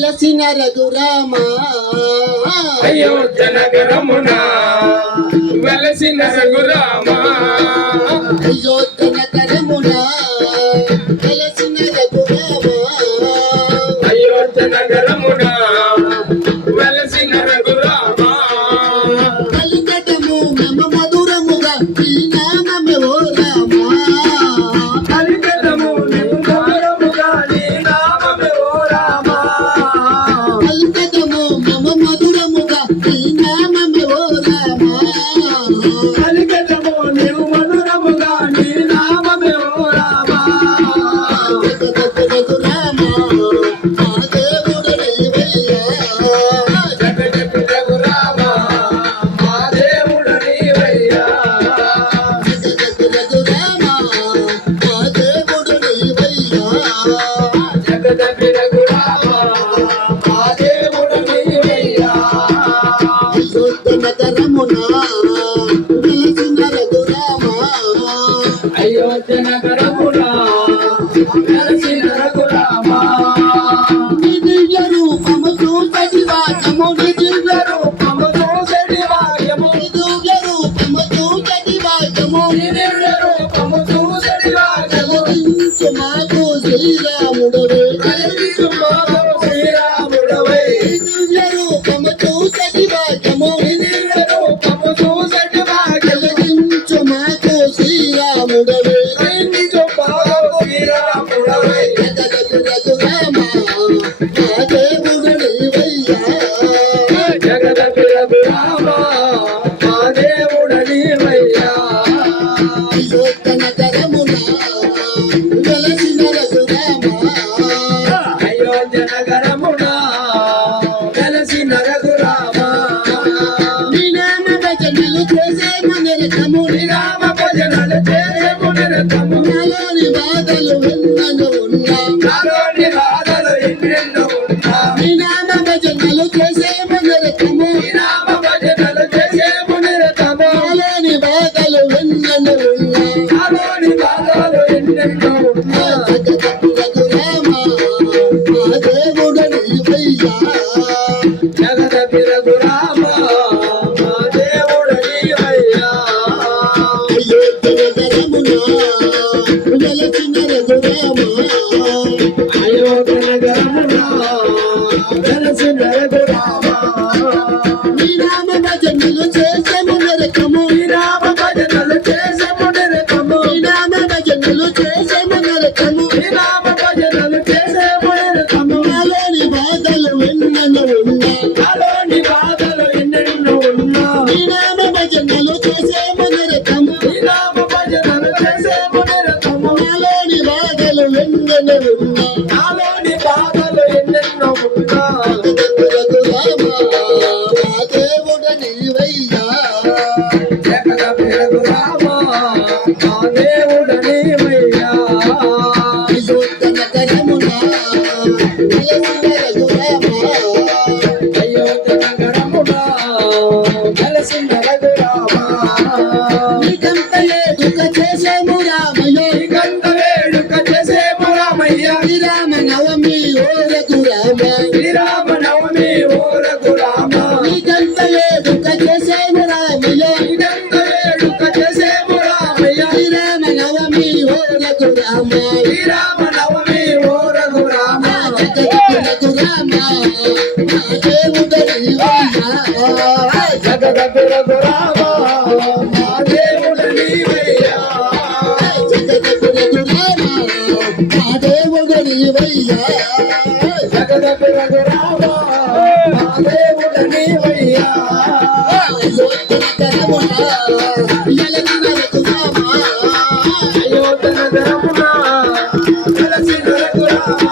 వెలసిన రఘురామ అయోధ్య నగరమున వెలసిన రఘురామ అయోధ్య నగరమున వెలసిన రఘురామ అయోధ్య నగరమున వెలసిన రఘురామ కలికటము మమ మధురముగా ఈ నామమే ఓ రామ కలికటము మధురముగా నీ నామమే ఓ రామ కలికటము మమ మధురముగా ఈ నామమే ఓ రామ కలికటము మధురముగా నీ నామమే ఓ రామ రఘురామ మా దేవుడు నీవయ్యా రఘురామ మా దేవుడు నీవయ్యా రఘురామ మా దేవుడు నీవయ్యా జగదపి రఘురామ మా దేవుడు నీవయ్యా అయోధ్య నగరమున వెలసిన రఘురామ అయోధ్య నగరమున వెలసిన రఘురామ నీ దివ్య రూపము చూసటి వాక్యము నీ దివ్య రూపము చూసెడి వాక్యము నీ దివ్య రూపము చూసటి వాక్యము దివ్య రూపము చూసెడి వాక్యము కలిగించు మాకు శ్రీరాముడవే కలిగించు మాకు శ్రీరాముడవై నీ దివ్య రూపము చూసటి వాక్యము దివ్య రూపము చూసెడి వాక్యము కలిగించు మాకు శ్రీరాముడవే కలిగించు మాకు శ్రీరాముడవై రఘురామ మా దేవుడు నీవయ్యా జగదపి రఘురామ మా దేవుడు నీవయ్యా అయోధ్య నగరమున వెలసిన రఘురామ అయోధ్య నగరమున వెలసిన రఘురామ నీ నామ భజనలు చేసే మనరకము రామ భజనలు చేసేము నిరతము నాలోని బాధలు విన్నను ఉన్నా నాలోని బాధలు ఎన్నెన్నో ఉన్నా నీ నామ భజనలు చేసే మనరకము రామ భజనలు చేసేము నిరతము నాలోని బాధలు విన్నను ఉన్నా నాలోని బాధలు ఎన్నెన్నో ఉన్నా జగదపి రఘురామ మా దేవుడు నీవయ్యా జగదపి రఘురామ మా దేవుడు నీవయ్యా అయోధ్య నగరమున వెలసిన రఘురామ అయోధ్య నగరమున వెలసిన రఘురామ నీ నామ భజనలు చేసెము నరకము రామ భజనలు చేసేము నిరతము నీ నామ భజనలు చేసెము నరకము రామ భజనలు చేసేము నిరతము నాలోని బాధలు విన్నను ఉన్నా నాలోని బాధలు ఎన్నెన్నో ఉన్నా నీ నామ భజనలు చేసెము నరకము రామ భజనలు చేసేము నిరతము నాలోని బాధలు విన్నను ఉన్నా నాలోని బాధలు ఎన్నెన్నో ఉన్నా రఘురామ మా దేవుడు నీవయ్యా జగదపి రఘురామ మా దేవుడు నీవయ్యా అయోధ్య నగరమున వెలసిన రఘురామ అయోధ్య నగరమున వెలసిన రఘురామ నీకంత ఏదుక చేసేము రామయ్య నీకంత వేడుక చేసేము రామయ్య శ్రీరామ నవమి ఓ రఘురామ శ్రీరామ నవమి ఓ రఘురామ నీకంత ఏదుక చేసేము రామయ్య నీకంత వేడుక చేసేము రామయ్య శ్రీరామ నవమి ఓ రఘురామ శ్రీరామ నవమి ఓ రఘురామ రఘురామ మా దేవుడు నీవయ్యా జగదపి రఘురామ మా దేవుడు నీవయ్యా రఘురామ మా దేవుడు నీవయ్యా జగదపి రఘురామ మా దేవుడు నీవయ్యా అయోధ్య నగరమున వెలసిన రఘురామ అయోధ్య నగరమున వెలసిన రఘురామ